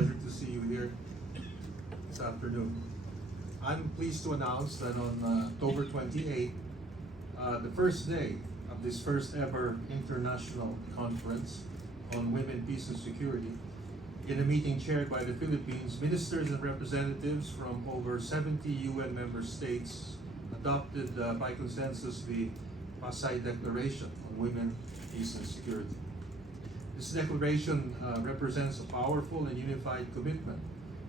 pleasure to see you here this afternoon. I'm pleased to announce that on October 28th, the first day of this first ever international conference on women, peace, and security, in a meeting chaired by the Philippines, ministers and representatives from over 70 UN member states adopted by consensus the Masai Declaration on women, peace, and security. This declaration represents a powerful and unified commitment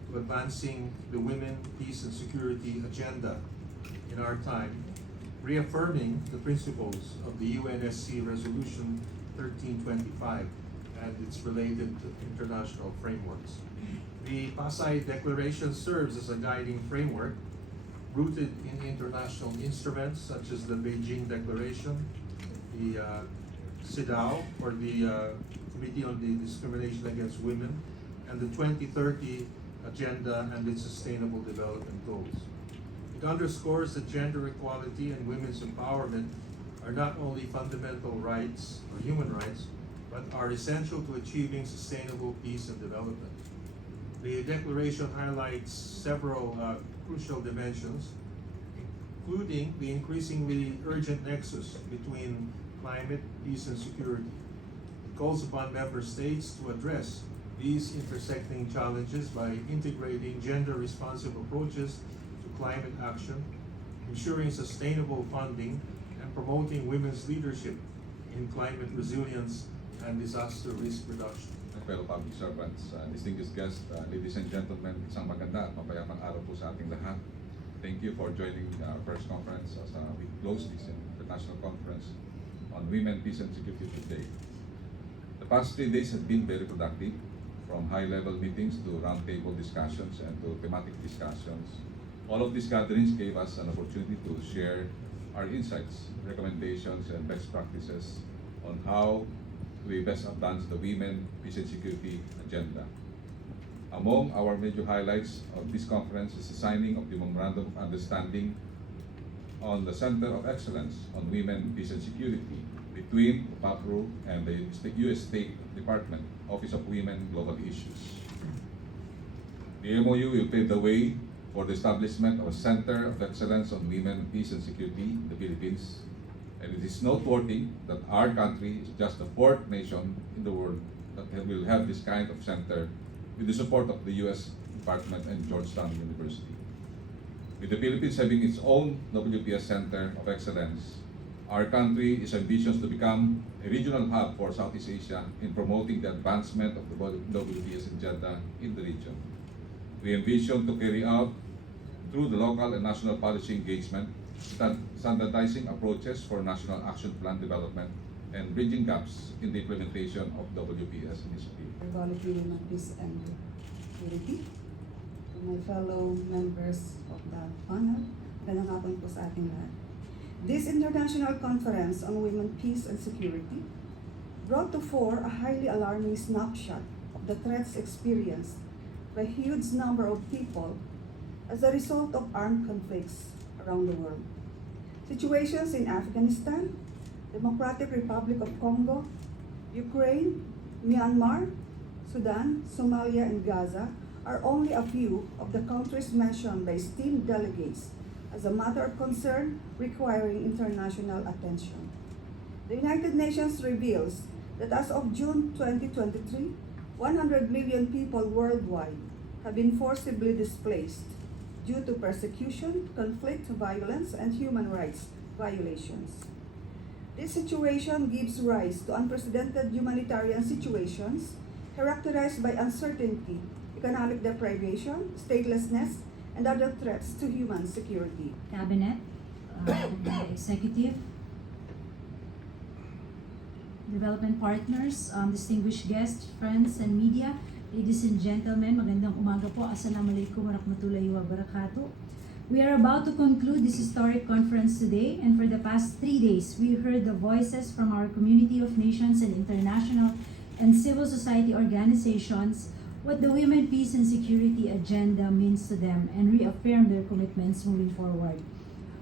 to advancing the women, peace, and security agenda in our time, reaffirming the principles of the UNSC Resolution 1325 and its related international frameworks. The Pasay Declaration serves as a guiding framework rooted in international instruments such as the Beijing Declaration, the CEDAW, or the Committee on the Discrimination Against Women, and the 2030 Agenda and its Sustainable Development Goals. It underscores that gender equality and women's empowerment are not only fundamental rights or human rights, but are essential to achieving sustainable peace and development. The declaration highlights several crucial dimensions, including the increasingly urgent nexus between climate, peace, and security. It calls upon member states to address these intersecting challenges by integrating gender-responsive approaches to climate action, ensuring sustainable funding, and promoting women's leadership in climate resilience and disaster risk reduction. Fellow public servants, distinguished guests, ladies and gentlemen, isang maganda at mapayapang araw po sa ating lahat. Thank you for joining our first conference as we close this international conference on women, peace, and security today. The past 3 days have been very productive, from high-level meetings to roundtable discussions and to thematic discussions. All of these gatherings gave us an opportunity to share our insights, recommendations, and best practices on how we best advance the women, peace, and security agenda. Among our major highlights of this conference is the signing of the Memorandum of Understanding on the Center of Excellence on Women, Peace, and Security between PAPRO and the U.S. State Department, Office of Women Global Issues. The MOU will pave the way for the establishment of a Center of Excellence on Women, Peace, and Security in the Philippines. And it is noteworthy that our country is just the 4th nation in the world that will have this kind of center with the support of the U.S. Department and Georgetown University. With the Philippines having its own WPS Center of Excellence, our country is ambitious to become a regional hub for Southeast Asia in promoting the advancement of the WPS agenda in the region. We envision to carry out, through the local and national policy engagement, standardizing approaches for national action plan development and bridging gaps in the implementation of WPS initiative. Valdeavilla, peace and security. To my fellow members of the panel, magandang hapon po sa ating lahat. This international conference on women, peace, and security brought to fore a highly alarming snapshot of the threats experienced by a huge number of people as a result of armed conflicts around the world. Situations in Afghanistan, Democratic Republic of Congo, Ukraine, Myanmar, Sudan, Somalia, and Gaza are only a few of the countries mentioned by esteemed delegates as a matter of concern requiring international attention. The United Nations reveals that as of June 2023, 100 million people worldwide have been forcibly displaced due to persecution, conflict, violence, and human rights violations. This situation gives rise to unprecedented humanitarian situations characterized by uncertainty, economic deprivation, statelessness, and other threats to human security. Cabinet, Executive, Development Partners, distinguished guests, friends, and media, ladies and gentlemen, magandang umaga po. Assalamualaikum warahmatullahi wabarakatuh. We are about to conclude this historic conference today, and for the past 3 days, we heard the voices from our community of nations and international and civil society organizations what the women, peace, and security agenda means to them and reaffirm their commitments moving forward.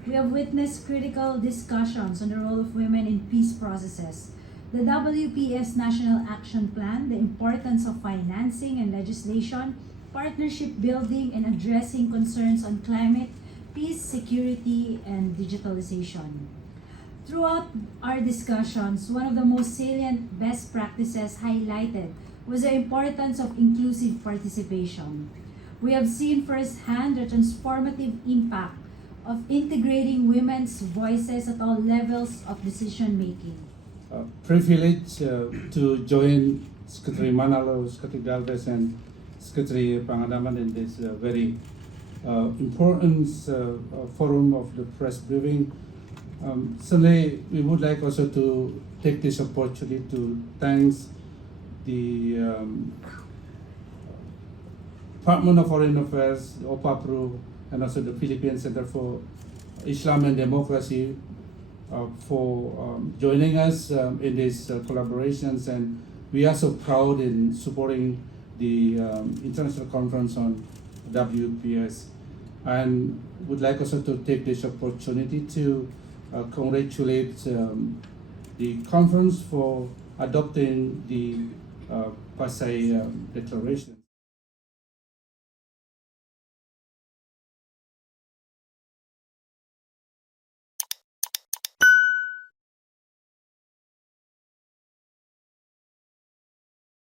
We have witnessed critical discussions on the role of women in peace processes, the WPS National Action Plan, the importance of financing and legislation, partnership building, and addressing concerns on climate, peace, security, and digitalization. Throughout our discussions, one of the most salient best practices highlighted was the importance of inclusive participation. We have seen firsthand the transformative impact of integrating women's voices at all levels of decision-making. Privilege to join Secretary Manalo, Secretary Galvez, and Secretary Pangandaman in this very important forum of the press briefing. Certainly, we would like also to take this opportunity to thank the Department of Foreign Affairs, the OPAPRO, and also the Philippine Center for Islam and Democracy for joining us in these collaborations, and we are so proud in supporting the International Conference on WPS, and would like also to take this opportunity to congratulate the conference for adopting the Masai Declaration.